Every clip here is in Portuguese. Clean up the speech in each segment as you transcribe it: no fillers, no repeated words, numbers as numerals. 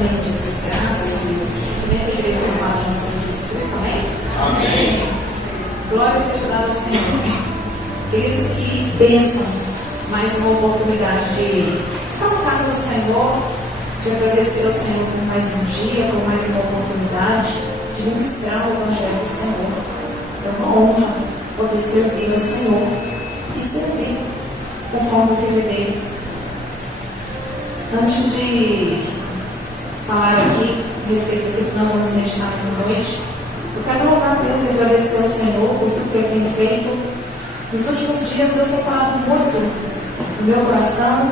Amém, Jesus. Graças a Deus. Primeiro que igreja do nosso Senhor Jesus Cristo, amém? Amém. Glória seja dada ao Senhor. Queridos, que bênção, mais uma oportunidade de estar na casa do Senhor, de agradecer ao Senhor por mais um dia, por mais uma oportunidade de ministrar o Evangelho do Senhor. É uma honra poder servir ao Senhor e servir conforme o querer dele. Antes de falar aqui a respeito do que nós vamos meditar nessa noite, eu quero louvar a Deus e agradecer ao Senhor por tudo que Ele tem feito. Nos últimos dias, Deus tem falado muito no meu coração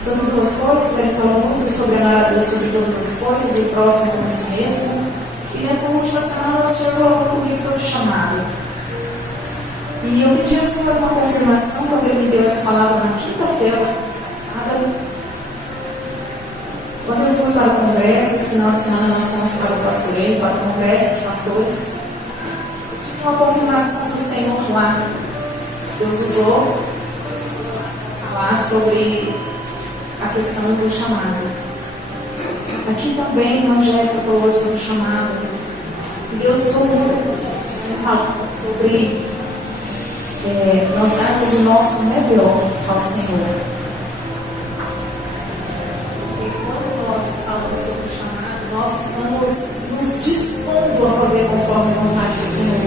sobre duas coisas. Ele falou muito sobre amar a Deus sobre todas as coisas e próximo como a si mesmo. E nessa última semana, o Senhor falou comigo sobre chamado. E eu pedi ao Senhor uma confirmação quando Ele me deu essa palavra na quinta-feira passada. Quando eu fui para o congresso, esse final de semana nós fomos para o pastoreio, para o congresso de pastores, eu tive uma confirmação do Senhor lá. Deus usou falar sobre a questão do chamado. Aqui também, a Jéssica falou hoje sobre o chamado. Deus usou muito falar sobre nós darmos o nosso melhor ao Senhor. Falando sobre o chamado, nós estamos nos dispondo a fazer conforme a vontade do Senhor.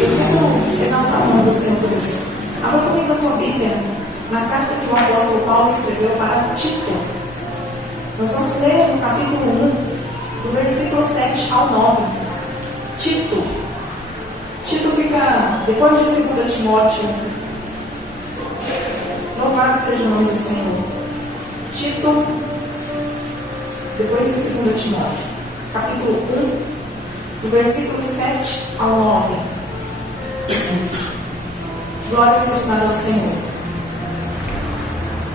Eu quero exaltar o nome do Senhor por isso. Abra comigo a sua Bíblia, na carta que o apóstolo Paulo escreveu para Tito. Nós vamos ler no capítulo 1, do versículo 7 ao 9. Tito. Tito fica depois de 2 Timóteo. Louvado seja o nome do Senhor. Tito, depois de 2 Timóteo, capítulo 1, do versículo 7 ao 9. Glória seja dada ao Senhor.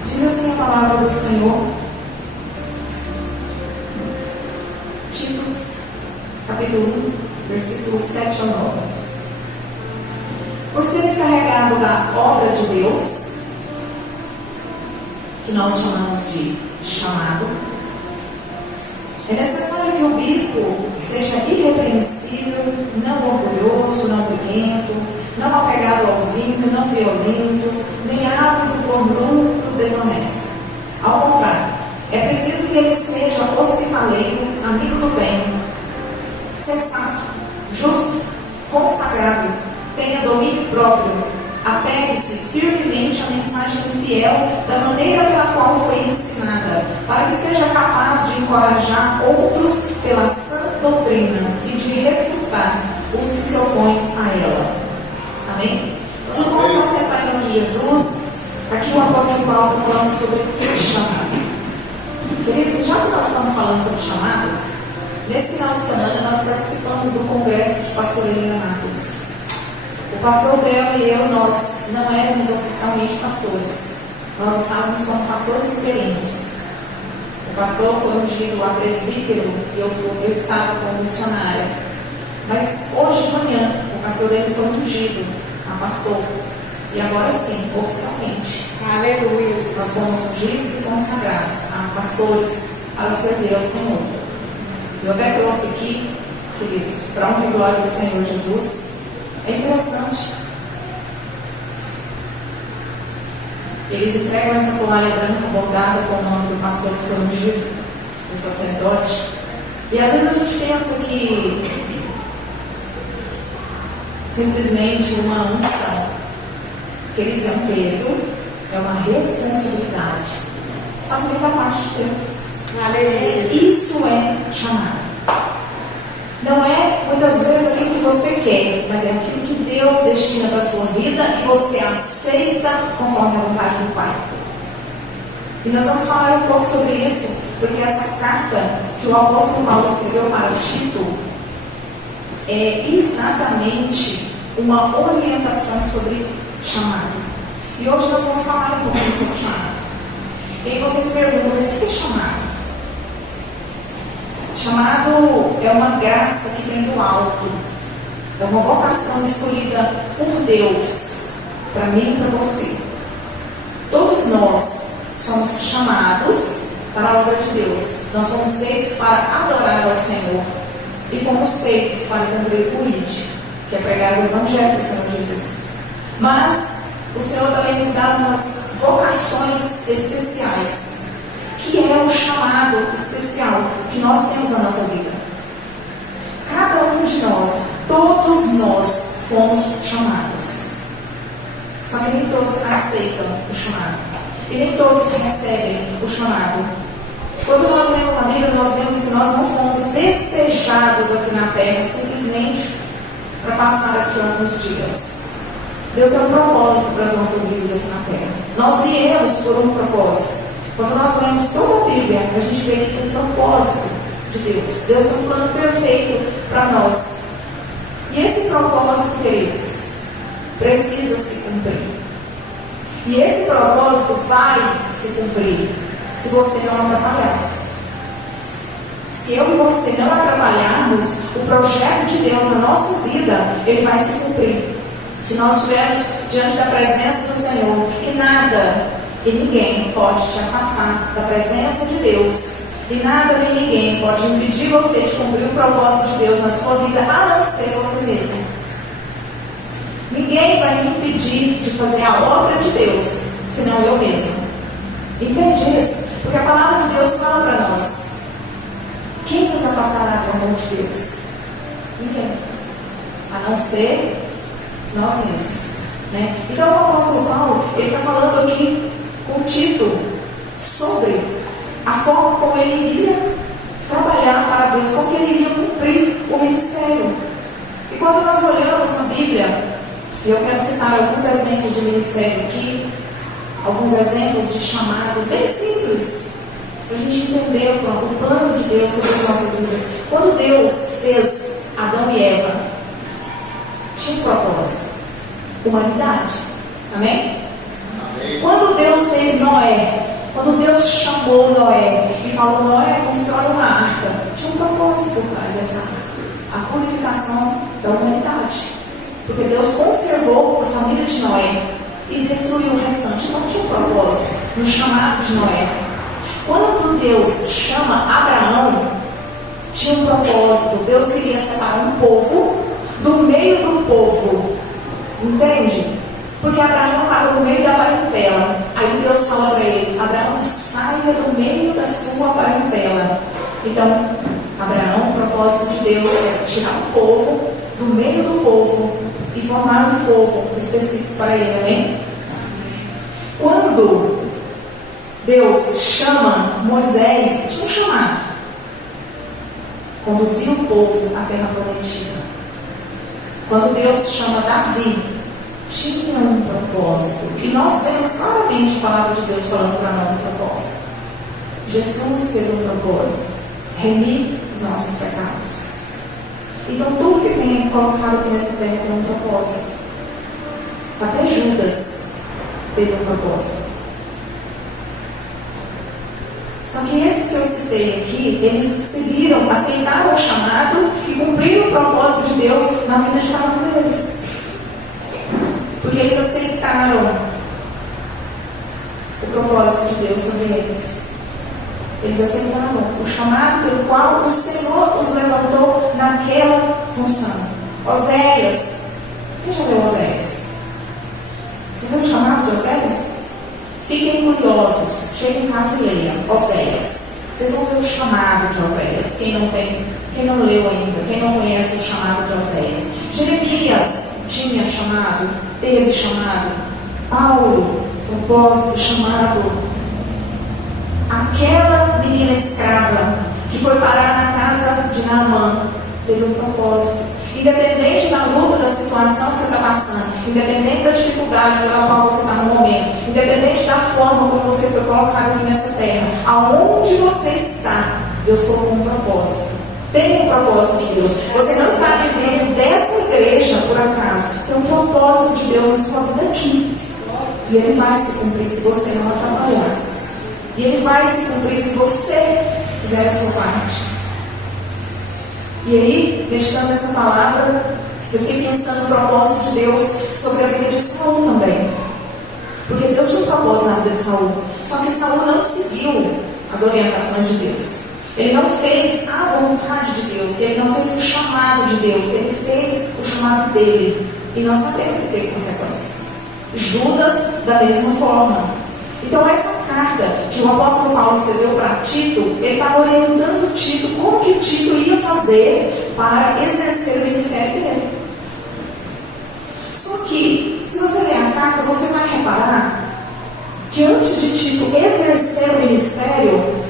Diz assim a palavra do Senhor. Tito, capítulo 1, versículo 7 ao 9. Por ser encarregado da obra de Deus, que nós chamamos de chamado, é necessário que o bispo seja irrepreensível, não orgulhoso, não briguento, não apegado ao vinho, não violento, nem ávido por lucro desonesto. Ao contrário, é preciso que ele seja hospitaleiro, amigo do bem, sensato, justo, consagrado, tenha domínio próprio, apegue-se firmemente à mensagem fiel da maneira pela qual foi ensinada, para que seja capaz de encorajar outros pela sã doutrina e de refutar os que se opõem a ela. Amém? Os irmãos vão sentar em nome de Jesus. Aqui o apóstolo Paulo está falando sobre chamado. Queridos, já que nós estamos falando sobre chamado, nesse final de semana nós participamos do congresso de pastoreio em Anápolis. O pastor Del e eu, nós não éramos oficialmente pastores. Nós estávamos como pastores interinos. O pastor foi ungido a presbítero e eu estava como missionária. Mas hoje de manhã, o pastor Del foi ungido a pastor. E agora sim, oficialmente. Aleluia! Nós fomos ungidos e consagrados a pastores para servir ao Senhor. Eu até trouxe aqui, queridos, para a honra e glória do Senhor Jesus. É interessante. Eles entregam essa toalha branca bordada com o nome do pastor que foi ungido, do sacerdote. E às vezes a gente pensa que simplesmente uma unção, queridos, é um peso, é uma responsabilidade. Só que vem da parte de Deus. Aleluia. Isso é chamado. Não é muitas vezes aquilo que você quer, mas é aquilo que Deus destina para a sua vida e você aceita conforme a vontade do Pai. E nós vamos falar um pouco sobre isso, porque essa carta que o apóstolo Paulo escreveu para Tito é exatamente uma orientação sobre chamado. E hoje nós vamos falar um pouquinho sobre chamado. E aí você me pergunta, mas o que é chamado? Chamado é uma graça que vem do alto. É uma vocação escolhida por Deus, para mim e para você. Todos nós somos chamados para a obra de Deus. Nós fomos feitos para adorar ao Senhor. E fomos feitos para cumprir o ID, que é pregar o Evangelho do Senhor Jesus. Mas o Senhor também nos dá umas vocações especiais, que é o chamado especial que nós temos na nossa vida. Cada um de nós, todos nós fomos chamados. Só que nem todos aceitam o chamado. E nem todos recebem o chamado. Quando nós lemos a Bíblia, nós vemos que nós não fomos despejados aqui na terra simplesmente para passar aqui alguns dias. Deus tem um propósito para as nossas vidas aqui na terra. Nós viemos por um propósito. Quando nós lemos toda a Bíblia, a gente vê que tem um propósito de Deus. Deus tem um plano perfeito para nós. E esse propósito, queridos, precisa se cumprir. E esse propósito vai se cumprir se você não atrapalhar. Se eu e você não atrapalharmos o projeto de Deus na nossa vida, ele vai se cumprir. Se nós estivermos diante da presença do Senhor, e nada e ninguém pode te afastar da presença de Deus, e nada nem ninguém pode impedir você de cumprir o propósito de Deus na sua vida, a não ser você mesmo. Ninguém vai me impedir de fazer a obra de Deus, senão eu mesmo. Entende isso? Porque a palavra de Deus fala para nós: quem nos apartará do amor de Deus? Ninguém. A não ser nós mesmos. Né? Então o apóstolo Paulo, ele está falando aqui com Tito sobre a forma como ele iria trabalhar para Deus, como ele iria cumprir o ministério. E quando nós olhamos na Bíblia, eu quero citar alguns exemplos de ministério aqui, alguns exemplos de chamados bem simples, para a gente entender o plano de Deus sobre as nossas vidas. Quando Deus fez Adão e Eva, tinha um propósito: humanidade. Amém? Amém. Quando Deus fez Noé, quando Deus chamou Noé e falou: Noé, constrói uma arca, tinha um propósito por trás dessa arca: a purificação da humanidade. Porque Deus conservou a família de Noé e destruiu o restante. Não tinha um propósito no chamado de Noé. Quando Deus chama Abraão, tinha um propósito. Deus queria separar um povo do meio do povo. Entende? Porque Abraão estava no meio da parentela. Aí Deus fala para ele: Abraão, saia do meio da sua parentela. Então, Abraão, o propósito de Deus é tirar o povo do meio do povo e formar um povo específico para ele. Amém? Quando Deus chama Moisés, tinha um chamado: conduzir o povo à terra prometida. Quando Deus chama Davi, tinha um propósito. E nós vemos claramente a palavra de Deus falando para nós o propósito. Jesus teve um propósito: remir os nossos pecados. Então tudo que tem colocado aqui nessa terra tem um propósito. Até Judas teve um propósito. Só que esses que eu citei aqui, eles seguiram, aceitaram o chamado e cumpriram o propósito de Deus na vida de cada um deles. Porque eles aceitaram o propósito de Deus sobre eles. Eles aceitaram o chamado pelo qual o Senhor os levantou naquela função. Oséias. Quem já leu Oséias? Vocês viram o chamado de Oséias? Fiquem curiosos, cheguem em casa e leiam Oséias. Vocês vão ver o chamado de Oséias. Quem não leu ainda, quem não conhece o chamado de Oséias. Jeremias tinha chamado, teve chamado. Paulo, propósito, chamado. Aquela menina escrava que foi parar na casa de Naamã teve um propósito. Independente da luta, da situação que você está passando, independente da dificuldade pela qual você está no momento, independente da forma como você foi colocado aqui nessa terra, aonde você está, Deus colocou um propósito. Tem um propósito de Deus. Você não está aqui dentro dessa igreja por acaso. Tem um propósito de Deus na sua vida aqui. E ele vai se cumprir se você não trabalhar. E ele vai se cumprir se você fizer a sua parte. E aí, meditando nessa palavra, eu fiquei pensando no propósito de Deus sobre a vida de Saul também. Porque Deus tinha um propósito na vida de Saul. Só que Saul não seguiu as orientações de Deus. Ele não fez a vontade de Deus, ele não fez o chamado de Deus, ele fez o chamado dele. E nós sabemos que teve consequências. Judas, da mesma forma. Então, essa carta que o apóstolo Paulo escreveu para Tito, ele estava orientando Tito como que Tito ia fazer para exercer o ministério dele. Só que, se você ler a carta, você vai reparar que antes de Tito exercer o ministério,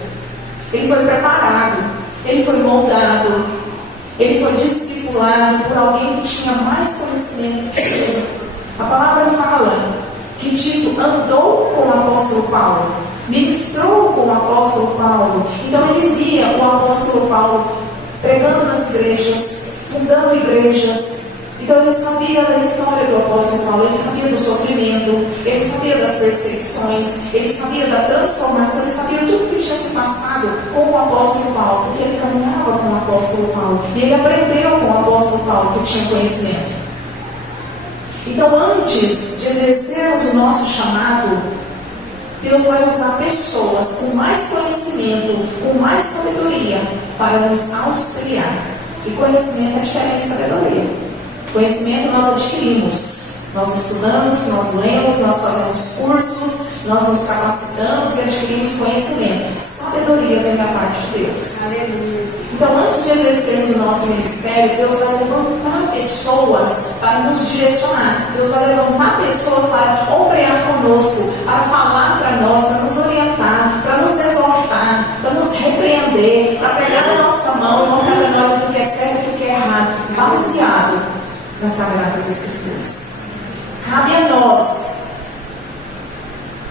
ele foi preparado, ele foi moldado, ele foi discipulado por alguém que tinha mais conhecimento que ele. A palavra fala que Tito andou com o apóstolo Paulo, ministrou com o apóstolo Paulo. Então ele via o apóstolo Paulo pregando nas igrejas, fundando igrejas. Então ele sabia da história do apóstolo Paulo, ele sabia do sofrimento, ele sabia das perseguições, ele sabia da transformação, ele sabia tudo que tinha se passado com o apóstolo Paulo, porque ele caminhava com o apóstolo Paulo, e ele aprendeu com o apóstolo Paulo que tinha conhecimento. Então, antes de exercermos o nosso chamado, Deus vai usar pessoas com mais conhecimento, com mais sabedoria, para nos auxiliar. E conhecimento é diferente de sabedoria. Conhecimento nós adquirimos, nós estudamos, nós lemos, nós fazemos cursos, nós nos capacitamos e adquirimos conhecimento. Sabedoria vem da parte de Deus. Aleluia. Então, antes de exercermos o nosso ministério, Deus vai levantar pessoas para nos direcionar. Deus vai levantar pessoas para operar conosco, para falar para nós, para nos orientar, para nos exortar, para nos repreender, para pegar a nossa mão e mostrar para nós o que é certo e o que é errado, baseado nas Sagradas Escrituras. Cabe a nós,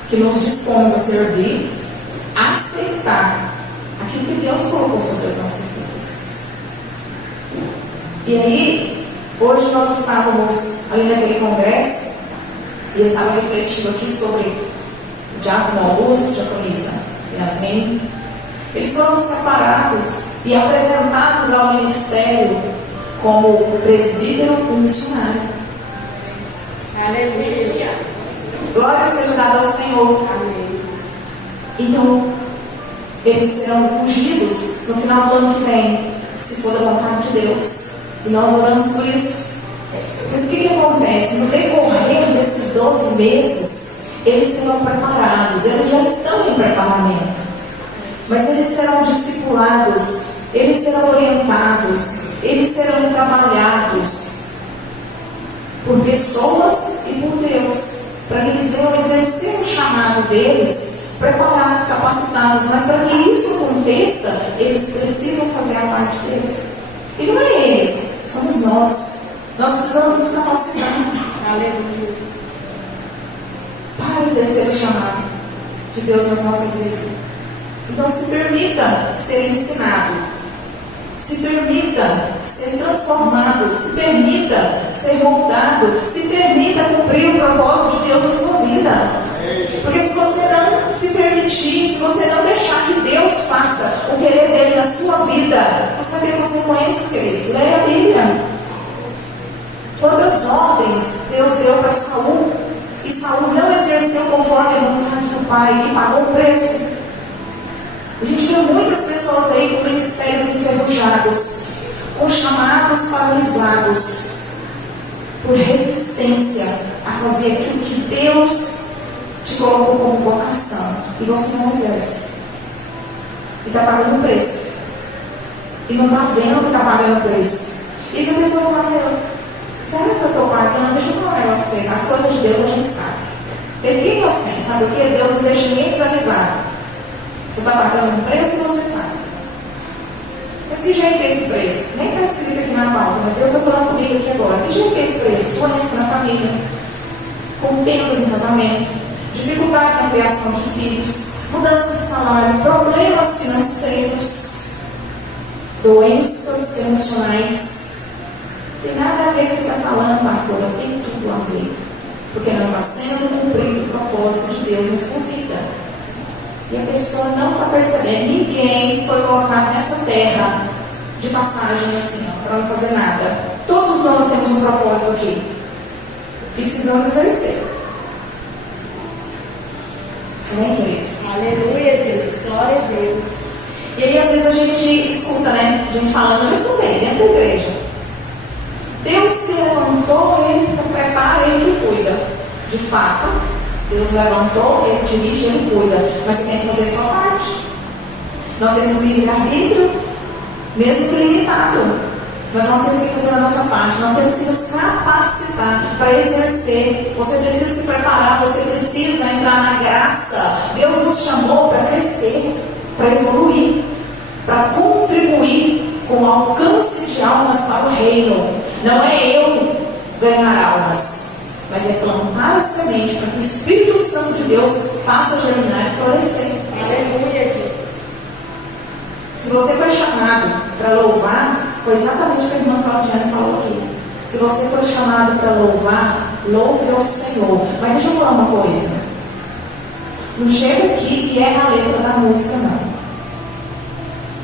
que nos dispomos a servir, aceitar aquilo que Deus colocou sobre as nossas vidas. E aí, hoje nós estávamos ali naquele congresso, e eu estava refletindo aqui sobre o diácono Augusto, diaconisa Yasmin. Eles foram separados e apresentados ao ministério como presbítero e missionário. Aleluia! Glória seja dada ao Senhor. Amém. Então, eles serão ungidos no final do ano que vem, se for da vontade de Deus. E nós oramos por isso. Mas o que acontece? No decorrer desses 12 meses, eles serão preparados, eles já estão em preparamento. Mas eles serão discipulados, eles serão orientados, eles serão trabalhados por pessoas e por Deus, para que eles venham exercer o chamado deles, preparados, capacitados. Mas para que isso aconteça, eles precisam fazer a parte deles. E não é eles, somos nós. Nós precisamos nos capacitar. Aleluia. Para exercer o chamado de Deus nas nossas vidas. Então se permita ser ensinado, se permita ser transformado, se permita ser moldado, se permita cumprir o propósito de Deus na sua vida. Porque se você não se permitir, se você não deixar que Deus faça o querer dele na sua vida, você vai ter consequências, queridos. Leia a Bíblia. Quantas ordens Deus deu para Saul, e Saul não exerceu conforme a vontade do Pai e pagou o preço. A gente vê muitas pessoas aí com ministérios enferrujados, com chamados paralisados, por resistência a fazer aquilo que Deus te colocou como vocação, e você não exerce. E está pagando o preço. E não está vendo que está pagando o preço. E se a pessoa fala, será que eu estou pagando? Deixa eu falar um negócio para vocês. As coisas de Deus a gente sabe. Ninguém você tem, sabe o que? Deus não deixa ninguém desavisado. Você está pagando um preço e você sabe. Mas que jeito é esse preço? Nem está escrito aqui na pauta, mas Deus está falando comigo aqui agora. Que jeito é esse preço? Doença na família, contendas em casamento, dificuldade na criação de filhos, mudança de salário, problemas financeiros, doenças emocionais. Tem nada a ver com o que você está falando, pastora. Tem tudo a ver. Porque não está sendo cumprido o propósito de Deus na sua vida. E a pessoa não está percebendo. Ninguém foi colocado nessa terra de passagem assim, para não fazer nada. Todos nós temos um propósito aqui. E precisamos exercer. Amém, queridos? Aleluia, Jesus. Glória a Deus. E aí, às vezes, a gente escuta, né? A gente falando, já escutei, dentro da igreja. Deus que levantou, Ele prepara, Ele que cuida. De fato, Deus levantou, Ele dirige, Ele cuida. Mas você tem que fazer a sua parte. Nós temos um livre-arbítrio, mesmo que limitado. Mas nós temos que fazer a nossa parte. Nós temos que nos capacitar para exercer. Você precisa se preparar, você precisa entrar na graça. Deus nos chamou para crescer, para evoluir, para contribuir com o alcance de almas para o reino. Não é eu ganhar almas, mas é plantar a semente para que o Espírito Santo de Deus faça germinar e florescer. Aleluia, Jesus. Se você foi chamado para louvar, foi exatamente o que a irmã Claudiane falou aqui. Se você foi chamado para louvar, louve ao Senhor. Mas deixa eu falar uma coisa. Não chega aqui e erra a letra da música, não.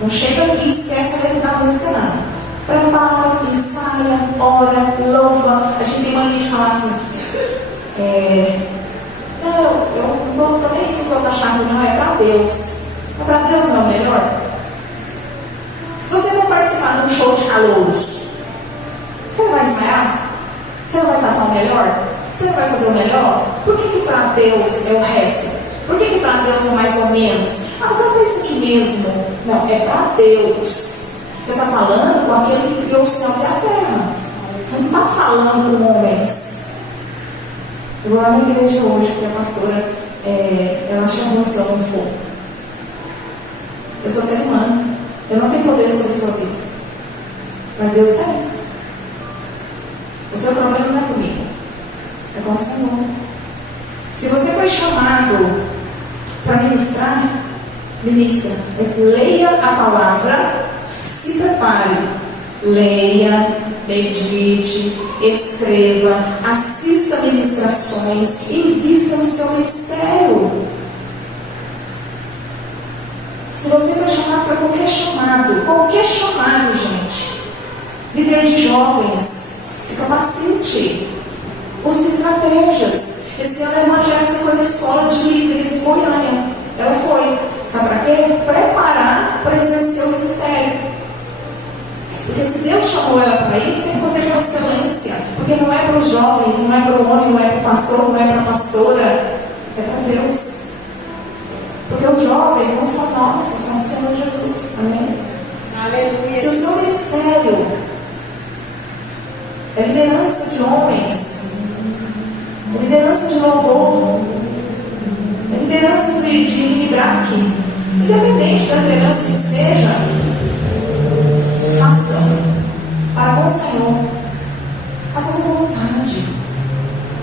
Não chega aqui e esquece a letra da música, não. Prepara, ensaia, ora, louva. A gente tem mania de falar assim, eu não estou nem se os outros acharem, não, é para Deus. É para Deus não é o melhor? Se você for participar de um show de calouros, você não vai ensaiar? Você não vai cantar o melhor? Você não vai fazer o melhor? Por que para Deus é o resto? Por que para Deus é mais ou menos? Canta isso aqui mesmo. Não, é para Deus. Você está falando com aquele que criou os céus e a terra. Você não está falando com homens. Eu vou lá na igreja hoje, porque a pastora, ela chamou o céu no fogo. Eu sou ser humano. Eu não tenho poder sobre a sua vida. Mas Deus tem. O seu problema não é comigo. É com o Senhor. Se você foi chamado para ministrar, ministra. Mas leia a palavra, se prepare. Leia, medite, escreva, assista ministrações, invista no seu ministério. Se você foi chamado para qualquer chamado, gente, líder de jovens, se capacite, use estratégias. Esse ano a irmã Jéssica foi na escola de líderes em Goiânia. Ela foi, sabe para quê? Preparar para exercer o ministério. Porque se Deus chamou ela para isso, tem que fazer com excelência. Porque não é para os jovens, não é para o homem, não é para o pastor, não é para a pastora, é para Deus. Porque os jovens não são nossos, são do Senhor Jesus. Amém? Aleluia. Se o seu ministério é liderança de homens, é liderança de louvor, é liderança de mini-braque, independente da liderança que seja, faça para com o Senhor. Faça com vontade.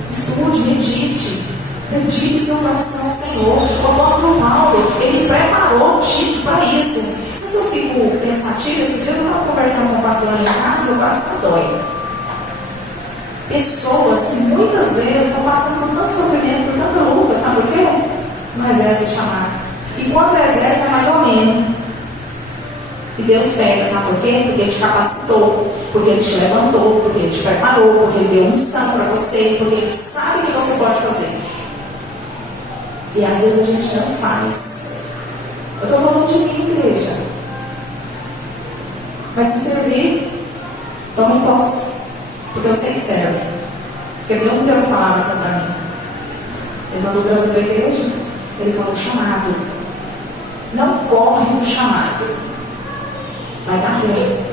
Estude, medite. Dedique seu coração ao Senhor. O apóstolo Paulo, ele preparou Tito para isso. Sabe que eu fico pensativa? Esses dias eu estava conversando com o pastor ali em casa, meu coração dói. Pessoas que muitas vezes estão passando por tanto sofrimento, por tanta luta, sabe por quê? Não exerce o chamado. E quando exerce é mais ou menos. E Deus pega, sabe por quê? Porque Ele te capacitou, porque Ele te levantou, porque Ele te preparou, porque Ele deu unção para você, porque Ele sabe o que você pode fazer. E às vezes a gente não faz. Eu estou falando de mim, igreja. Mas se servir, tome posse. Porque eu sei que serve. Porque Deus não deu as palavras para mim. Ele mandou Deus para a igreja. Ele falou chamado. Não corre no chamado. Vai dar jeito.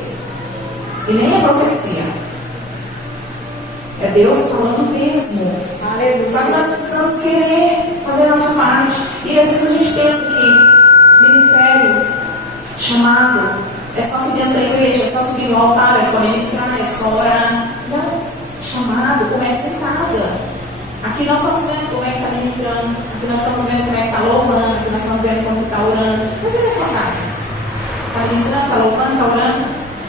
E nem é profecia. É Deus falando mesmo. Aleluia. Só que nós precisamos querer fazer a nossa parte. E às vezes a gente pensa que ministério, chamado, é só aqui dentro da igreja, é só subir no altar, é só ministrar, é só orar. Não. Chamado começa em casa. Aqui nós estamos vendo como é que está ministrando, aqui nós estamos vendo como é que está louvando, aqui nós estamos vendo como está orando. Mas é na sua casa. Está ministrando, está louvando, está orando.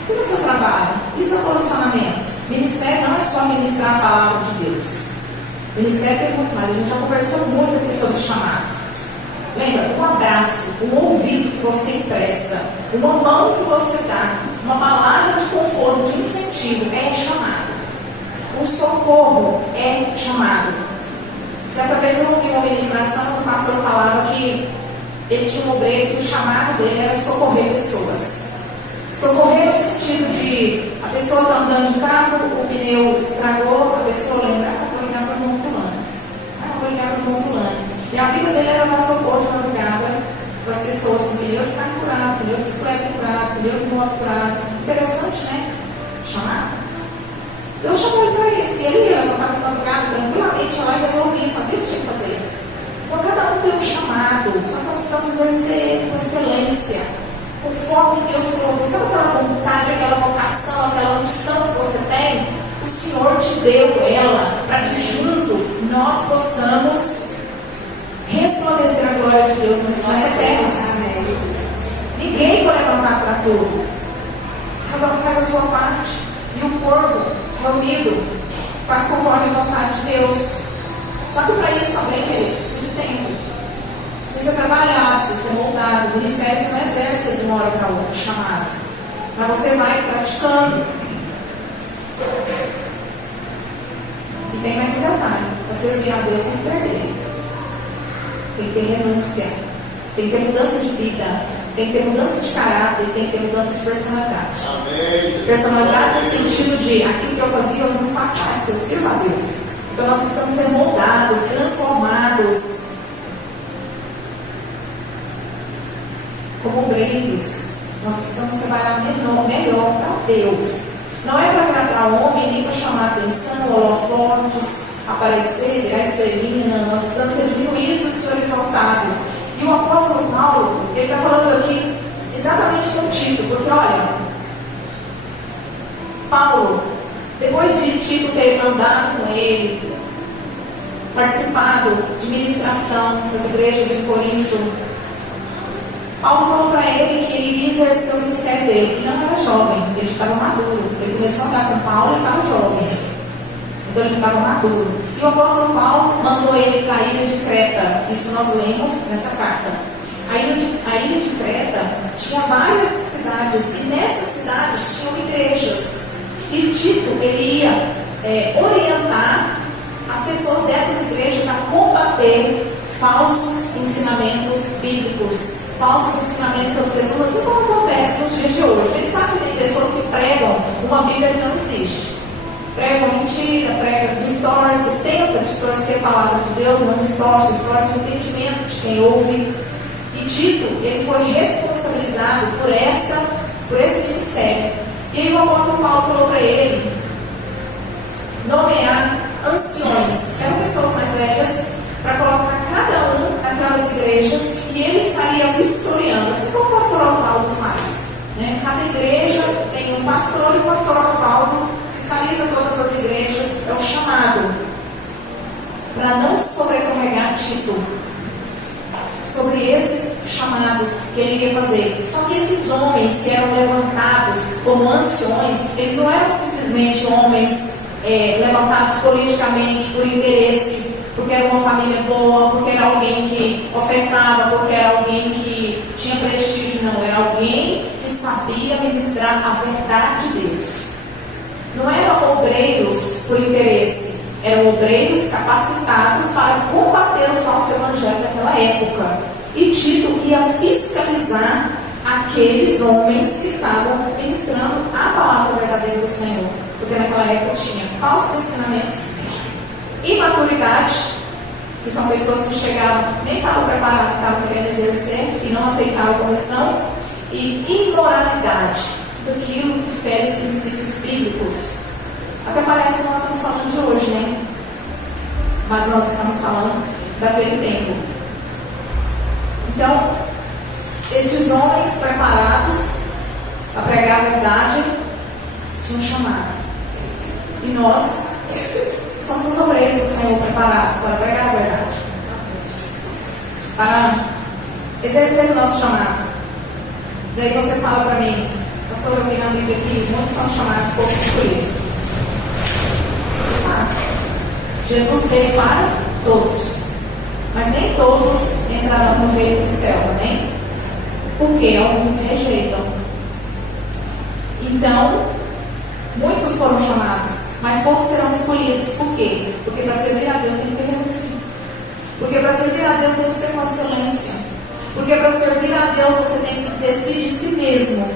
E no seu trabalho? E o seu posicionamento? Ministério não é só ministrar a palavra de Deus. Ministério tem muito mais. A gente já conversou muito aqui sobre chamado. Lembra? Um abraço, um ouvido que você empresta, uma mão que você dá, uma palavra de conforto, de incentivo, é chamado. Um socorro é chamado. Certa vez eu ouvi uma ministração, o pastor falava que ele tinha um obreiro que o chamado dele era socorrer pessoas. Socorrer no sentido de a pessoa está andando de carro, o pneu estragou, a pessoa lembra, vou ligar para o irmão fulano. Vou ligar para o irmão fulano. E a vida dele era dar socorro de madrugada para as pessoas com pneu de carro furado, pneu de bicicleta furado, pneu de moto furado. Interessante, né? Chamado. Deus chamou ele para isso. E ele ia para a madrugada tranquilamente, ia lá e resolvia, fazia o que tinha que fazer. Então cada um tem um chamado, só que nós precisamos exercer com excelência, conforme Deus colocou. Sabe aquela vontade, aquela vocação, aquela unção que você tem? O Senhor te deu ela, para que junto nós possamos resplandecer a glória de Deus nas nossas terras. Ninguém foi levantado para tudo. Cada um faz a sua parte. E o corpo reunido faz conforme a vontade de Deus. Só que para isso também, queridos, precisa de tempo. Precisa trabalhar, precisa ser moldado. O ministério você não exerce de uma hora para outra, chamado. Mas você vai praticando. E tem mais um detalhe. Para servir a Deus tem que perder. Tem que ter renúncia. Tem que ter mudança de vida. Tem que ter mudança de caráter. Tem que ter mudança de personalidade. Amém. Personalidade no sentido de aquilo que eu fazia, eu não faço mais, porque eu sirvo a Deus. Então nós precisamos ser moldados, transformados como obreiros. Nós precisamos trabalhar melhor para Deus. Não é para agradar o homem, nem para chamar atenção, holofotes, aparecer, virar estrelinha. Nós precisamos ser diminuídos e o Senhor exaltado. E o apóstolo Paulo, ele está falando aqui exatamente com Tito, porque olha, Paulo, depois de Tito ter andado com ele, participado de ministração das igrejas em Corinto, Paulo falou para ele que ele iria exercer o ministério dele. Ele não era jovem, ele estava maduro. Ele começou a andar com Paulo e estava jovem. Então ele estava maduro. E o apóstolo Paulo mandou ele para a ilha de Creta. Isso nós lemos nessa carta. A ilha de Creta tinha várias cidades, e nessas cidades tinham igrejas. E Tito, ele ia orientar as pessoas dessas igrejas a combater falsos ensinamentos bíblicos, falsos ensinamentos sobre pessoas, assim como acontece nos dias de hoje. Ele sabe que tem pessoas que pregam uma Bíblia que não existe. Prega mentira, distorce, tenta distorcer a palavra de Deus, não distorce o entendimento de quem ouve. E Tito, ele foi responsabilizado por esse ministério. E aí o apóstolo Paulo falou para ele nomear anciões, que eram pessoas mais velhas, para colocar cada um naquelas igrejas, e ele estaria vistoriando, assim como o pastor Oswaldo faz. Né? Cada igreja tem um pastor, e o pastor Oswaldo fiscaliza todas as igrejas, é o chamado, para não sobrecarregar Tito sobre esses chamados que ele ia fazer. Só que esses homens que eram levantados como anciões, eles não eram simplesmente homens levantados politicamente por interesse, porque era uma família boa, porque era alguém que ofertava, porque era alguém que tinha prestígio. Não, era alguém que sabia ministrar a verdade de Deus. Não eram obreiros por interesse, eram obreiros capacitados para combater o falso evangelho daquela época. E Tito ia fiscalizar aqueles homens que estavam ministrando a palavra verdadeira do Senhor, porque naquela época tinha falsos ensinamentos, imaturidade, que são pessoas que chegavam, nem estavam preparadas, estavam querendo exercer e não aceitavam a correção, e imoralidade, daquilo que fere os princípios bíblicos. Até parece que nós estamos falando de hoje, né? Mas nós estamos falando daquele tempo. Então, estes homens preparados para pregar a verdade tinham chamado. E nós somos os obreiros do Senhor preparados para pregar a verdade, para exercer o nosso chamado. Daí você fala para mim, pastor, eu vi na Bíblia aqui, muitos são chamados, poucos escolhidos. Jesus veio para todos, mas nem todos entrarão no reino do céu, amém? Porque alguns rejeitam. Então, muitos foram chamados, mas poucos serão escolhidos. Por quê? Porque para servir a Deus tem que ter renúncia. Porque para servir a Deus tem que ser com excelência. Porque para servir a Deus você tem que se decidir de si mesmo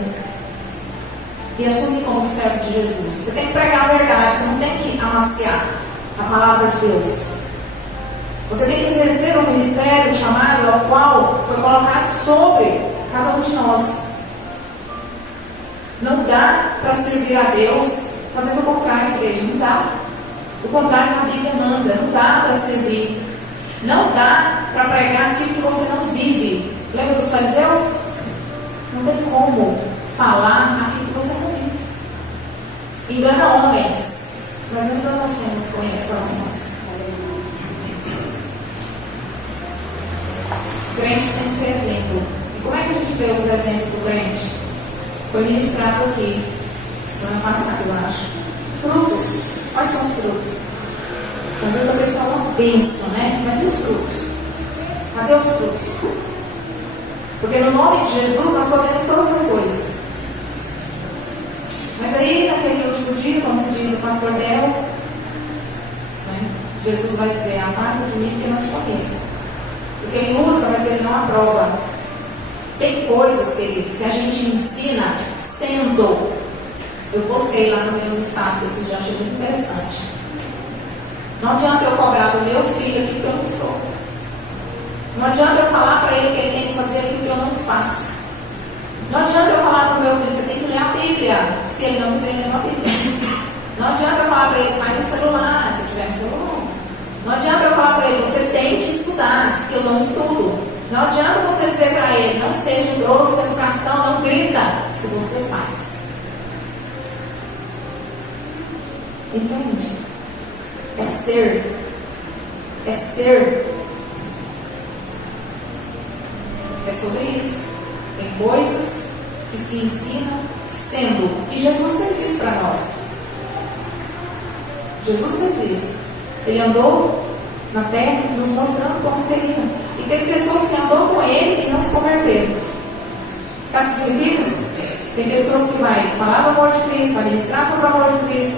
e assumir como servo de Jesus. Você tem que pregar a verdade, você não tem que amaciar a palavra de Deus. Você tem que exercer o ministério chamado ao qual foi colocado sobre cada um de nós. Não dá para servir a Deus fazendo o contrário, igreja. Não dá. O contrário que a Bíblia manda. Não dá para servir. Não dá para pregar aquilo que você não vive. Lembra dos fariseus? Não tem como falar aquilo que você não vive. Engana homens, mas não engana você que conhece corações. O crente tem que ser exemplo. E como é que a gente vê os exemplos do crente? Foi ministrado aqui, semana passada, eu acho. Frutos. Quais são os frutos? Às vezes a pessoa é uma bênção, né? Mas e os frutos? Cadê os frutos? Porque no nome de Jesus nós podemos todas as coisas. Mas aí, naquele último dia, como se diz o pastor Del, né? Jesus vai dizer: aparta de mim que eu não te conheço. Porque ele usa, mas ele não aprova. Tem coisas, queridos, que a gente ensina sendo. Eu postei lá nos meus status, esse dia, achei muito interessante. Não adianta eu cobrar do meu filho aquilo que eu não sou. Não adianta eu falar para ele que ele tem que fazer aquilo que eu não faço. Não adianta eu falar para o meu filho: você tem que ler a Bíblia, se ele não tem ler a Bíblia. Não adianta eu falar para ele: sai no celular, se tiver no celular. Não adianta eu falar para ele: você tem que estudar, se eu não estudo. Não adianta você dizer para ele: não seja grosso, educação, não grita, se você faz. Entende? É ser. É ser. É sobre isso. Tem coisas que se ensinam sendo. E Jesus fez isso para nós. Jesus fez isso. Ele andou na terra nos mostrando como seria. E teve pessoas que andou com ele e não se converteram. Sabe o que significa? Tem pessoas que vai falar do amor de Cristo, vai ministrar sobre o amor de Cristo,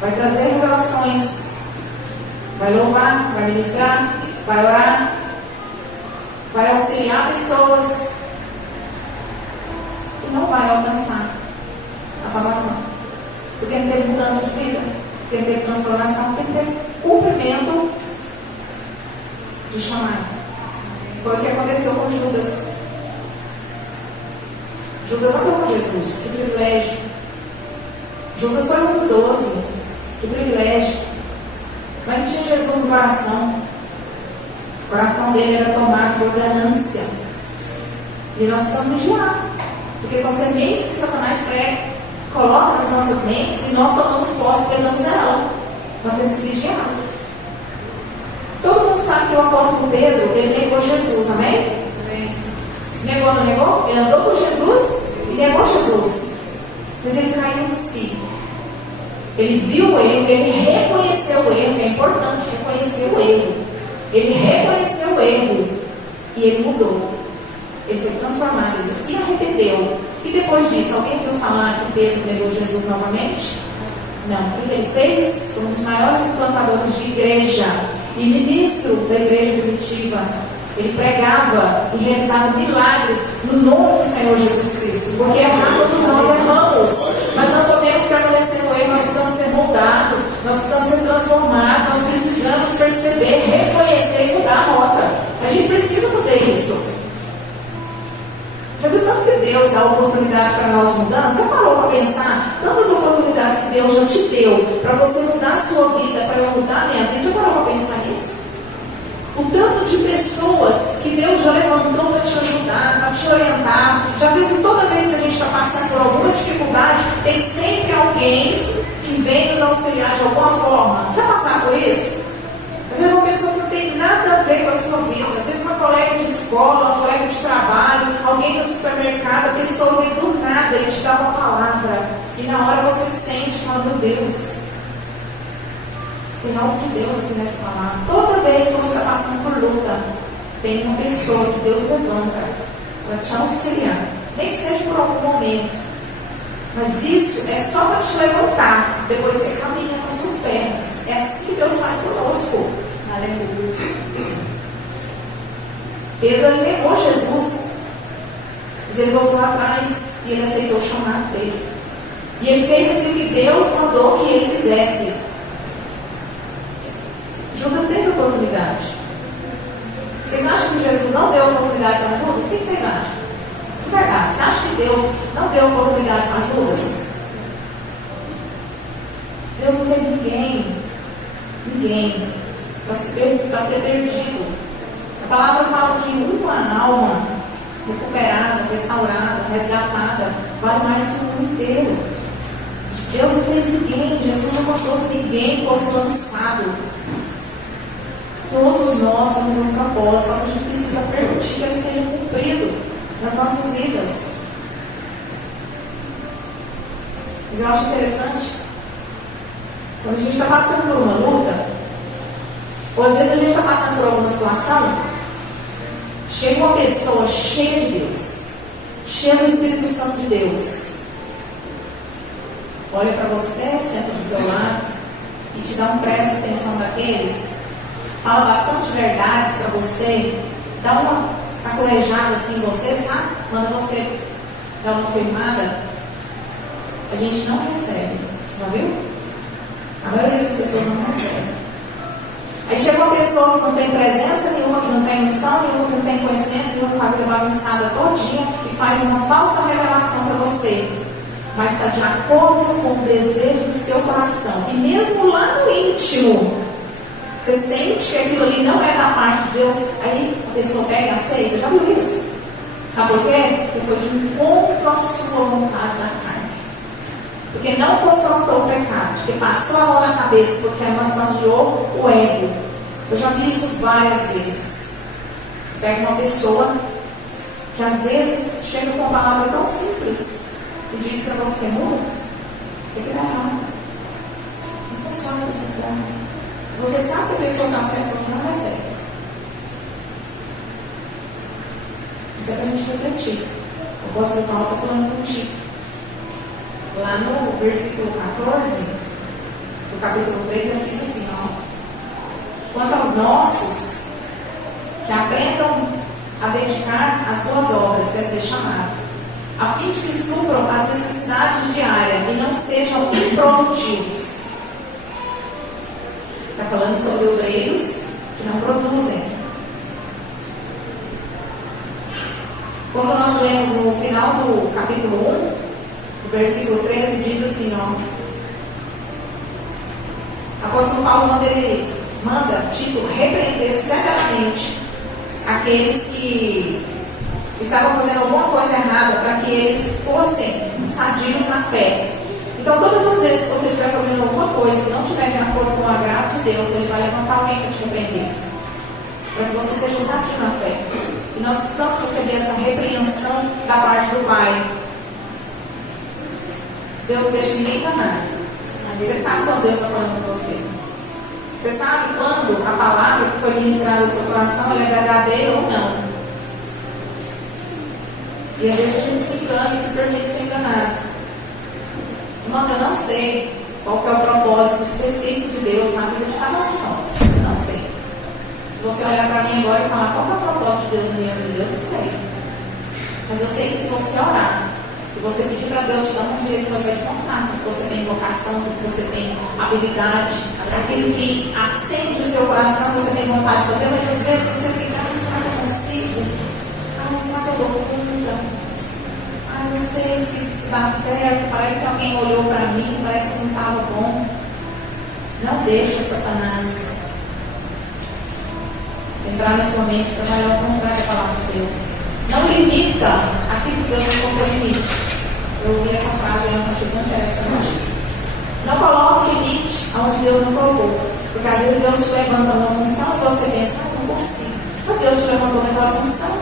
vai trazer revelações, vai louvar, vai ministrar, vai orar, vai auxiliar pessoas e não vai alcançar a salvação. Porque não teve mudança de vida, porque não teve transformação, porque não teve cumprimento de chamado. Foi o que aconteceu com Judas. Judas amou Jesus, que privilégio. Judas foi um dos 12, que privilégio. Mas não tinha Jesus no coração. O coração dele era tomado por ganância. E nós precisamos vigiar. Porque são sementes que Satanás coloca nas nossas mentes e nós tomamos posse e pegamos ela. Nós temos que vigiar. Todo mundo sabe que o apóstolo Pedro, ele negou Jesus, amém? Amém. Negou ou não negou? Ele andou com Jesus e negou Jesus. Mas ele caiu em si. Ele viu o erro, ele reconheceu o erro, que é importante reconhecer o erro. Ele reconheceu o erro e ele mudou. Ele foi transformado, ele se arrependeu. E depois disso, alguém viu falar que Pedro negou Jesus novamente? Não. O que ele fez? Foi um dos maiores implantadores de igreja e ministro da igreja primitiva. Ele pregava e realizava milagres no nome do Senhor Jesus Cristo. Porque todos nós erramos, mas não podemos permanecer no erro. Nós precisamos ser moldados, nós precisamos ser transformados, nós precisamos perceber, reconhecer e mudar a rota. A gente precisa fazer isso. Já viu tanto que Deus dá oportunidade para nós mudar? Já parou para pensar tantas oportunidades que Deus já te deu para você mudar a sua vida, para eu mudar a minha vida? Já parou para pensar nisso? O tanto de pessoas que Deus já levantou para te ajudar, para te orientar. Já viu que toda vez que a gente está passando por alguma dificuldade, tem sempre alguém que vem nos auxiliar de alguma forma. Já passaram por isso? Às vezes uma pessoa que não tem nada a ver com a sua vida, às vezes uma colega de escola, uma colega de trabalho, alguém no supermercado, a pessoa vem do nada e te dá uma palavra. E na hora você sente e fala: meu Deus, tem algo de Deus aqui nessa palavra. Toda vez que você está passando por luta, tem uma pessoa que Deus levanta para te auxiliar, nem que seja por algum momento. Mas isso é só para te levantar, depois você caminha com as suas pernas. É assim que Deus faz conosco. Aleluia. Pedro, ele negou Jesus. Mas ele voltou atrás e ele aceitou o chamado dele. E ele fez aquilo que Deus mandou que ele fizesse. Judas teve oportunidade. Vocês acham que Jesus não deu oportunidade para Judas? O que vocês acham? De verdade, você acha que Deus não deu oportunidade para Judas? Deus não fez ninguém para ser perdido. A palavra fala que uma alma recuperada, restaurada, resgatada, vale mais que o mundo inteiro. Deus não fez ninguém, Jesus não passou que ninguém fosse lançado. Todos nós temos um propósito, só que a gente precisa permitir que ele seja cumprido nas nossas vidas. Mas eu acho interessante, quando a gente está passando por uma luta, ou às vezes a gente está passando por alguma situação, chega uma pessoa cheia de Deus, cheia do Espírito Santo de Deus, olha para você, senta do seu lado e te dá um presta atenção daqueles, fala bastante verdades para você, dá uma sacolejada assim em você, sabe? Manda você dar uma firmada. A gente não recebe, já viu? A maioria das pessoas não recebe. Aí chega uma pessoa que não tem presença nenhuma, que não tem missão nenhuma, que não tem conhecimento nenhum, que vai ter bagunçada todinha e faz uma falsa revelação para você. Mas está de acordo com o desejo do seu coração. E mesmo lá no íntimo, você sente que aquilo ali não é da parte de Deus, aí a pessoa pega e aceita. Já viu isso? Sabe por quê? Porque foi de encontro à sua vontade na carne. Porque não confrontou o pecado, porque passou a mão na cabeça, porque a maçanteou o ego. Eu já vi isso várias vezes. Você pega uma pessoa que às vezes chega com uma palavra tão simples e diz para você: muda, você quer errado. Não funciona dessa forma. Você sabe que a pessoa está certa, você não recebe. Isso é para a gente refletir. O apóstolo Paulo está falando contigo. Lá no versículo 14, do capítulo 3, ele diz assim, ó: quanto aos nossos, que aprendam a dedicar as boas obras, quer dizer, chamado, a fim de que supram as necessidades diárias e não sejam improdutivos. Está falando sobre obreiros que não produzem. Quando nós lemos no final do capítulo 1, o versículo 13, diz assim, ó: o apóstolo Paulo manda Tito repreender severamente aqueles que estavam fazendo alguma coisa errada, para que eles fossem sadios na fé. Então, todas as vezes que você estiver fazendo alguma coisa que não estiver de acordo com o agrado de Deus, ele vai levantar alguém para te repreender, para que você seja sadio na fé. E nós precisamos receber essa repreensão da parte do Pai. Deus não deixa ninguém enganar. Você sabe quando Deus está falando com você. Você sabe quando a palavra que foi ministrada no seu coração ela é verdadeira ou não. E às vezes a gente se engana e se permite ser enganado. Irmãos, eu não sei qual que é o propósito específico de Deus na vida de cada um de nós. Eu não sei. Se você olhar para mim agora e falar qual que é o propósito de Deus na minha vida, eu não sei. Mas eu sei que se você orar, e você pedir para Deus te dar uma direção, Ele vai te mostrar que você tem vocação, que você tem habilidade, aquilo que acende o seu coração, você tem vontade de fazer, mas às vezes você fica: será que eu consigo? Será que eu dou conta? Não sei se dá certo, parece que alguém olhou para mim, parece que não estava bom. Não deixa Satanás entrar na sua mente, trabalhar ao contrário da palavra de Deus. Não limita aquilo que Deus não colocou limite. Eu ouvi essa frase, eu achei tão interessante. Não coloque limite onde Deus não colocou. Porque às vezes Deus te levanta uma função e você pensa: não consigo. Mas Deus te levantou naquela função.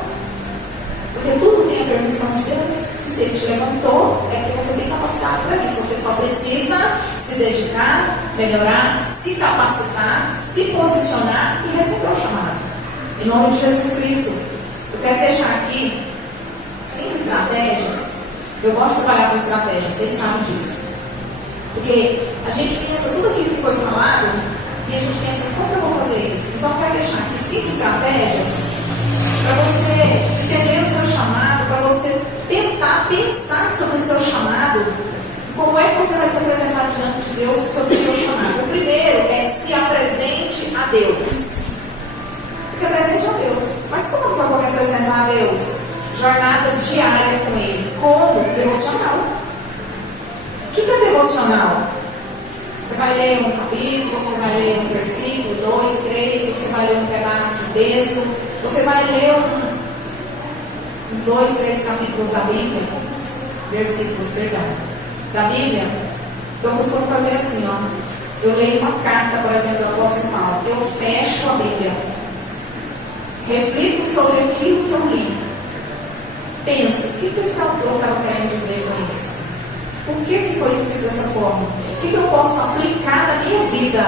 Porque tudo tem a permissão de Deus. E se Ele te levantou, é que você tem capacidade para isso. Você só precisa se dedicar, melhorar, se capacitar, se posicionar e receber o chamado. Em nome de Jesus Cristo. Eu quero deixar aqui 5 estratégias. Eu gosto de trabalhar com estratégias, vocês sabem disso. Porque a gente pensa tudo aquilo que foi falado e a gente pensa: como que eu vou fazer isso? Então eu quero deixar aqui 5 estratégias para você entender o seu chamado, para você tentar pensar sobre o seu chamado, como é que você vai se apresentar diante de Deus sobre o seu chamado. O primeiro é se apresente a Deus. Se apresente a Deus. Mas como que eu vou me apresentar a Deus? Jornada diária com Ele. Como? Devocional. O que é devocional? Você vai ler um capítulo, você vai ler um versículo, 2, 3, você vai ler um pedaço de texto, você vai ler uns 2, 3 capítulos da Bíblia, versículos, perdão, da Bíblia. Eu costumo fazer assim, ó. Eu leio uma carta, por exemplo, do apóstolo Paulo. Eu fecho a Bíblia, reflito sobre aquilo que eu li, penso, o que esse autor estava querendo dizer com isso? Por que foi escrito dessa forma? O que eu posso aplicar na minha vida?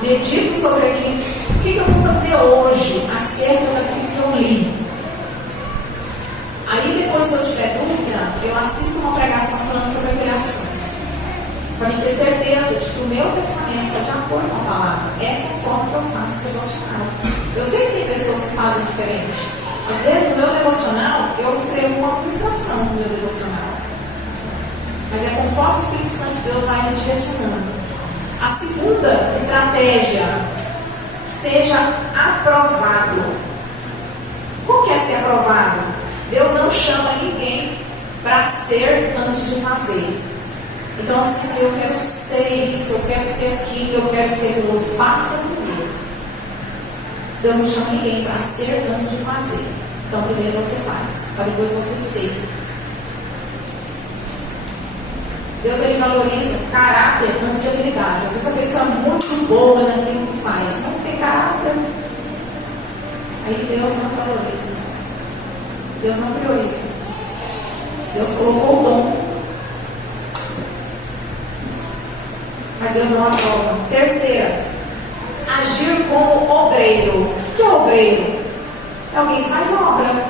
Medito sobre aquilo. O que eu vou fazer hoje acerca daquilo que eu li? Aí depois, se eu tiver dúvida, eu assisto uma pregação falando sobre aquele assunto, para me ter certeza de que o meu pensamento está de acordo com a palavra. Essa é a forma que eu faço o devocional. Eu sei que tem pessoas que fazem diferente. Às vezes, o meu devocional, eu escrevo uma ilustração do meu devocional. Mas é conforme o Espírito Santo de Deus vai me direcionando. A segunda estratégia, seja aprovado. O que é ser aprovado? Deus não chama ninguém para ser antes de fazer. Então, assim, eu quero ser isso, eu quero ser aquilo, eu quero ser aquilo, faça comigo. Deus não chama ninguém para ser antes de fazer. Então, primeiro você faz, para depois você ser. Deus, ele valoriza caráter antes de habilidade. Às vezes a pessoa é muito boa naquilo que faz, não tem caráter. Aí Deus não valoriza. Deus não prioriza. Deus colocou o dom, mas Deus não aprova. Terceira, agir como obreiro. O que é obreiro? É alguém que faz obra.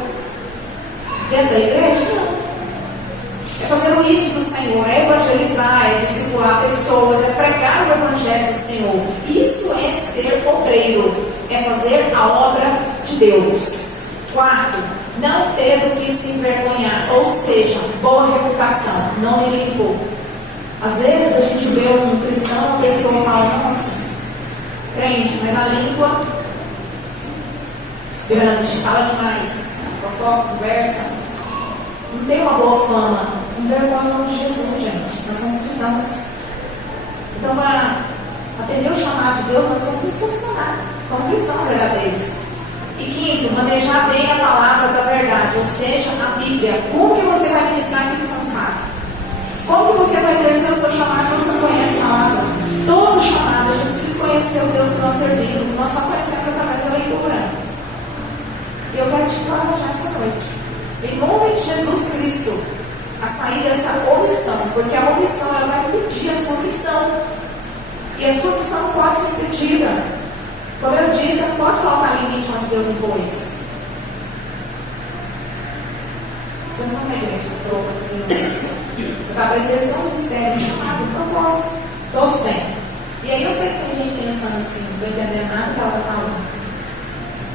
Dentro da igreja? Não. É fazer o ídolo do Senhor, é evangelizar, é discipular pessoas, é pregar o evangelho do Senhor. Isso é ser obreiro, é fazer a obra de Deus. Quarto, não ter do que se envergonhar, ou seja, boa reputação, não me limpou. Às vezes a gente vê um cristão, uma pessoa falando assim, crente, mas a língua grande, fala demais, fofoca, conversa, não tem uma boa fama. Envergonha o nome de Jesus, gente. Nós somos cristãos. Então, para atender o chamado de Deus, nós precisamos nos posicionar como cristãos verdadeiros. E quinto, manejar bem a palavra da verdade, ou seja, a Bíblia. Como que você vai ministrar aquilo que você não sabe? Como que você vai exercer o seu chamado se você não conhece a palavra? Todo chamado, a gente precisa conhecer o Deus que nós servimos. Nós só conhecemos através da leitura. E eu quero te encorajar essa noite. Em nome de Jesus Cristo, a sair dessa omissão, porque a omissão ela vai impedir a sua missão. E a sua missão não pode ser impedida. Como eu disse, você não pode colocar limite onde Deus impôs. Você não é uma igreja de troca, você está para exercer um ministério, um chamado, um propósito. Todos têm. E aí eu sei que tem gente pensando assim, não estou entendendo nada do que ela está falando.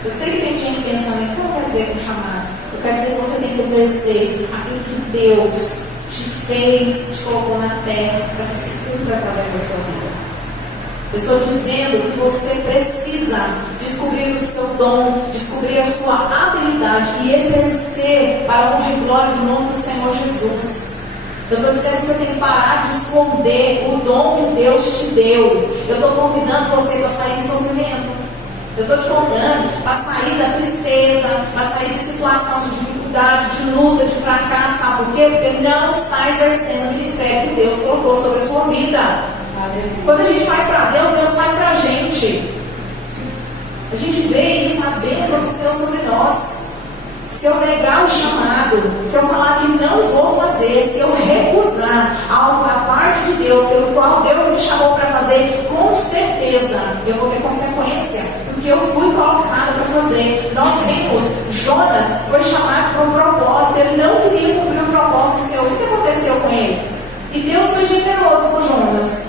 Eu sei que tem gente pensando em como quer dizer com chamado. Eu quero dizer que você tem que exercer aquilo que Deus te fez, te colocou na terra para que se cumpra através da sua vida. Eu estou dizendo que você precisa descobrir o seu dom, descobrir a sua habilidade e exercer para a honra e glória do nome do Senhor Jesus. Eu estou dizendo que você tem que parar de esconder o dom que Deus te deu. Eu estou convidando você para sair do sofrimento. Eu estou te convidando para sair da tristeza, para sair de situação de dificuldade, de luta, de fracasso. Sabe por quê? Porque não está exercendo o ministério que Deus colocou sobre a sua vida. Quando a gente faz para Deus, Deus faz para a gente. A gente vê isso, as bênçãos do Senhor sobre nós. Se eu negar o chamado, se eu falar que não vou fazer, se eu recusar algo da parte de Deus, pelo qual Deus me chamou para fazer, com certeza eu vou ter consequência, porque eu fui colocado para fazer. Nós vimos, Jonas foi chamado para um propósito, ele não queria cumprir o propósito do Senhor. O que aconteceu com ele? E Deus foi generoso com Jonas.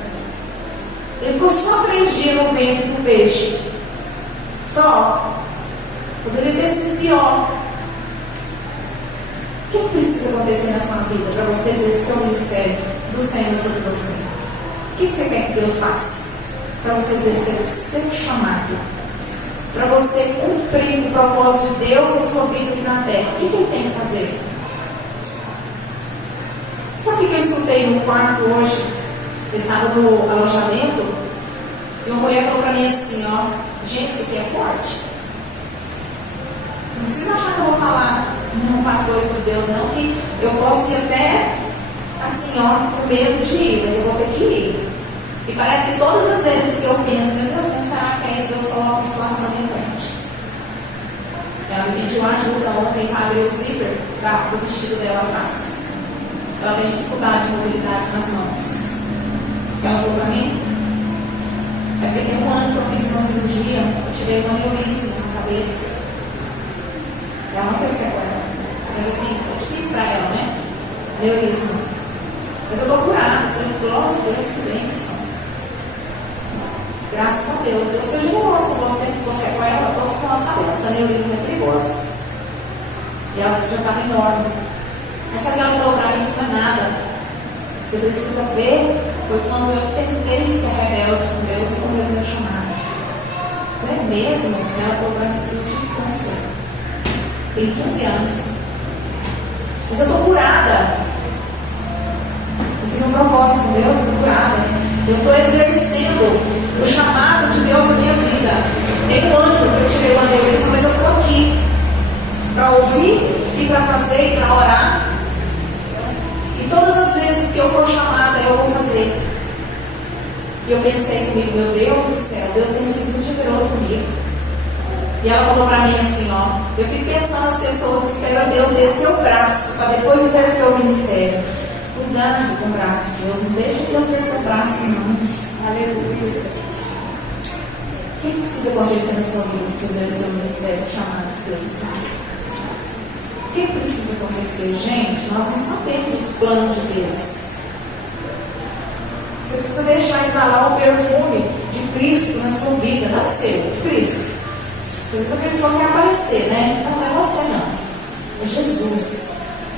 Ele ficou só 3 dias no ventre do peixe. Só. Poderia ter sido pior. O que precisa acontecer na sua vida para você exercer o ministério do Senhor sobre você? O que você quer que Deus faça para você exercer o seu chamado? Para você cumprir o propósito de Deus na sua vida aqui na terra? O que Ele tem que fazer? Sabe o que eu escutei no quarto hoje? Eu estava no alojamento e uma mulher falou para mim assim, ó, gente, isso aqui é forte. Não precisa achar que eu vou falar não faz coisa de Deus, não, que eu posso ir até assim, ó, com medo de ir, mas eu vou ter que ir. E parece que todas as vezes que eu penso, meu Deus, mas será que é isso? Deus coloca a situação na minha frente. Ela me pediu ajuda ontem para abrir o zíper do vestido dela atrás. Ela tem dificuldade de mobilidade nas mãos. Ela falou para mim, é porque tem um ano que eu fiz uma cirurgia, eu tirei uma aneurisma na cabeça. Ela não teve sequela, mas assim, é difícil para ela, né? Aneurisma. Mas eu estou curada, falei, glória a Deus, que bênção. Graças a Deus, Deus foi generoso com você, que você com ela, todos nós sabemos, aneurisma é perigoso. E ela disse que já estava enorme. Mas sabe o que ela falou para mim? Isso não é nada. Você precisa ver, foi quando eu tentei ser rebelde com Deus e cumprir o meu chamado. Foi mesmo? Ela falou para mim, assim, eu tive que conhecer. Tem 15 anos. Mas eu estou curada. Eu fiz um propósito com Deus, eu estou curada. Eu estou exercendo o chamado de Deus na minha vida. Tem um ano que eu tirei uma aneurisma, mas eu estou aqui para ouvir e para fazer e para orar. E todas as vezes que eu for chamada, eu vou fazer. E eu pensei comigo, meu Deus do céu, Deus tem sido muito generoso comigo. E ela falou para mim assim, ó, eu fico pensando, as pessoas esperam Deus descer o braço para depois exercer o ministério. Cuidado com o braço de Deus, não deixe Deus descer o braço, não. Aleluia. O que precisa acontecer na sua vida se exercer o ministério chamado de Deus na sua vida? O que precisa acontecer? Gente, nós não sabemos os planos de Deus. Você precisa deixar exalar o perfume de Cristo na sua vida, não o seu, de Cristo. Porque a pessoa quer aparecer, né? Então não é você não. É Jesus.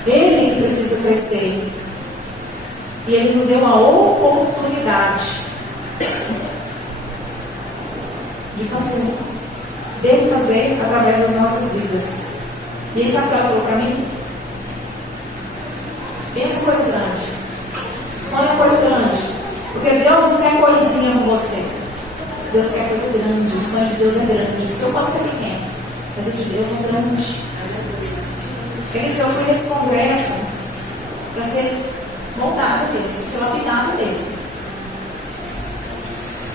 Ele que precisa crescer. E Ele nos deu uma oportunidade de fazer. Dele fazer através das nossas vidas. E aí, sabe o que ela falou para mim? Pensa coisa grande. Sonha coisa grande. Porque Deus não quer coisinha com você. Deus quer coisa grande. O sonho de Deus é grande. O seu pode ser pequeno, mas o de Deus é grande. Queridos, eu fui nesse congresso para ser moldada mesmo, para ser lapidada mesmo.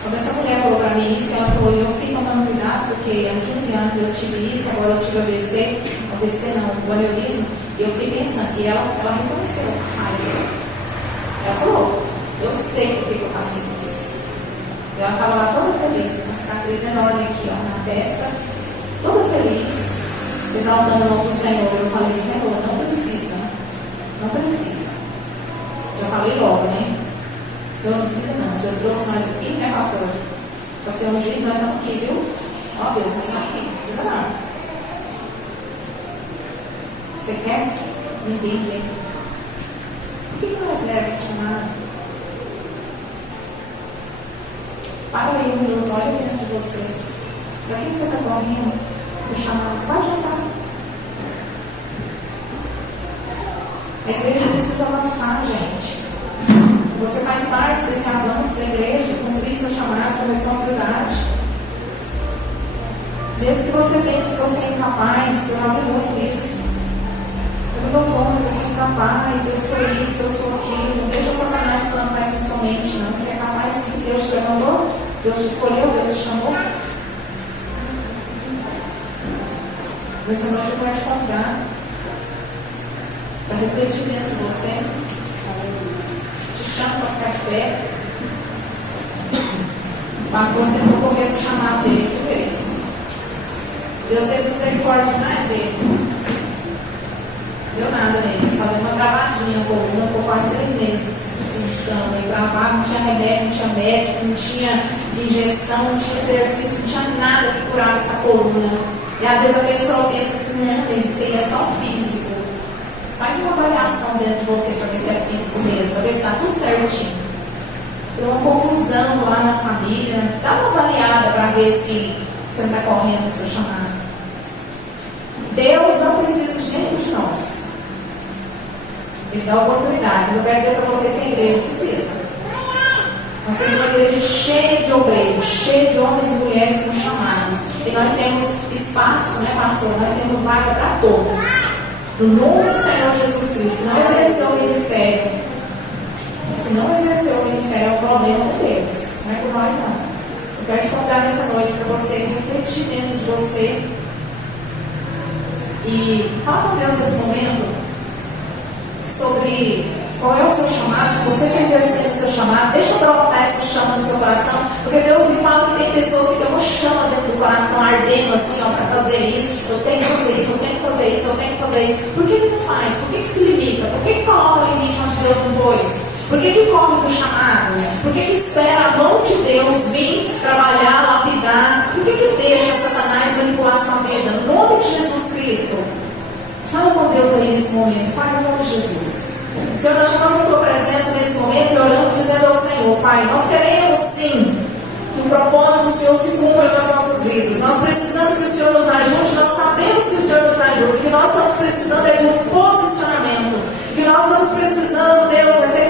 Quando essa mulher falou para mim isso, ela falou, eu fiquei tomando cuidado, porque há 15 anos eu tive isso, agora eu tive AVC não, o aneurisma, e eu fiquei pensando, e ela reconheceu a falha. Ela falou, eu sei por que eu passei por isso. E ela estava lá toda feliz, uma cicatriz enorme aqui, ó, na testa, toda feliz, exaltando o nome do Senhor. Eu falei, Senhor, não precisa, não precisa. Já falei logo, né? O Senhor não precisa não. O Senhor trouxe nós aqui, né, pastor? Para ser ungido, nós estamos aqui, viu? Ó Deus, nós estamos aqui, não precisa não. Você quer? Ninguém vê. Por que não exerce o chamado? Para aí um minuto, olha dentro de você. Para que você está correndo? O chamado vai jantar. A igreja precisa avançar, gente. Você faz parte desse avanço da igreja, cumprir seu chamado, sua responsabilidade. Mesmo que você pense que você é incapaz, eu abro muito isso. Eu me dou conta que eu sou incapaz, eu sou isso, eu sou aquilo. Não deixa Satanás plantar isso na sua mente, não. Você é capaz sim, Deus te mandou, Deus te escolheu, Deus te chamou. Nessa noite eu quero te convidar para refletir dentro de você. Te chamo para ficar de pé. O pastor tentou correr para o chamado dele, que fez. Deus teve misericórdia demais dele. Deu nada nele, só deu uma travadinha na coluna por quase 3 meses. Assim, de cama, e travava, não tinha remédio, não tinha médico, não tinha injeção, não tinha exercício, não tinha nada que curava essa coluna. E às vezes a pessoa pensa assim, não, mas isso aí é só físico. Faz uma avaliação dentro de você para ver se é físico mesmo, para ver se está tudo certinho. Tem uma confusão lá na família, dá uma avaliada para ver se você não está correndo o seu chamado. Deus não precisa de nenhum de nós. Ele dá oportunidade. Eu quero dizer para vocês que a igreja precisa. Nós temos uma igreja cheia de obreiros, cheia de homens e mulheres com chamados. E nós temos espaço, né, pastor? Nós temos vaga para todos. No nome do Senhor Jesus Cristo. Se não exerceu o ministério, é um problema de Deus. Não é por nós, não. Eu quero te convidar nessa noite para você refletir dentro de você. E fala com Deus nesse momento sobre qual é o seu chamado. Se você está exercendo o seu chamado, deixa brotar essa chama no seu coração, porque Deus me fala que tem pessoas que têm uma chama dentro do coração ardendo assim, ó, para fazer isso. Eu tenho que fazer isso, eu tenho que fazer isso, eu tenho que fazer isso. Por que não faz? Por que se limita? Por que coloca o limite onde Deus não pôs? Por que corre do chamado? Por que espera a mão de Deus vir trabalhar, lapidar? Por que deixa Satanás manipular sua vida? No nome de Jesus Cristo. Fala com Deus aí nesse momento. Pai, no nome de Jesus. Senhor, nós chamamos a tua presença nesse momento e oramos dizendo ao Senhor, Pai, nós queremos sim que o propósito do Senhor se cumpra nas nossas vidas. Nós precisamos que o Senhor nos ajude, nós sabemos que o Senhor nos ajude. O que nós estamos precisando é de um posicionamento. O que nós estamos precisando, Deus, é ter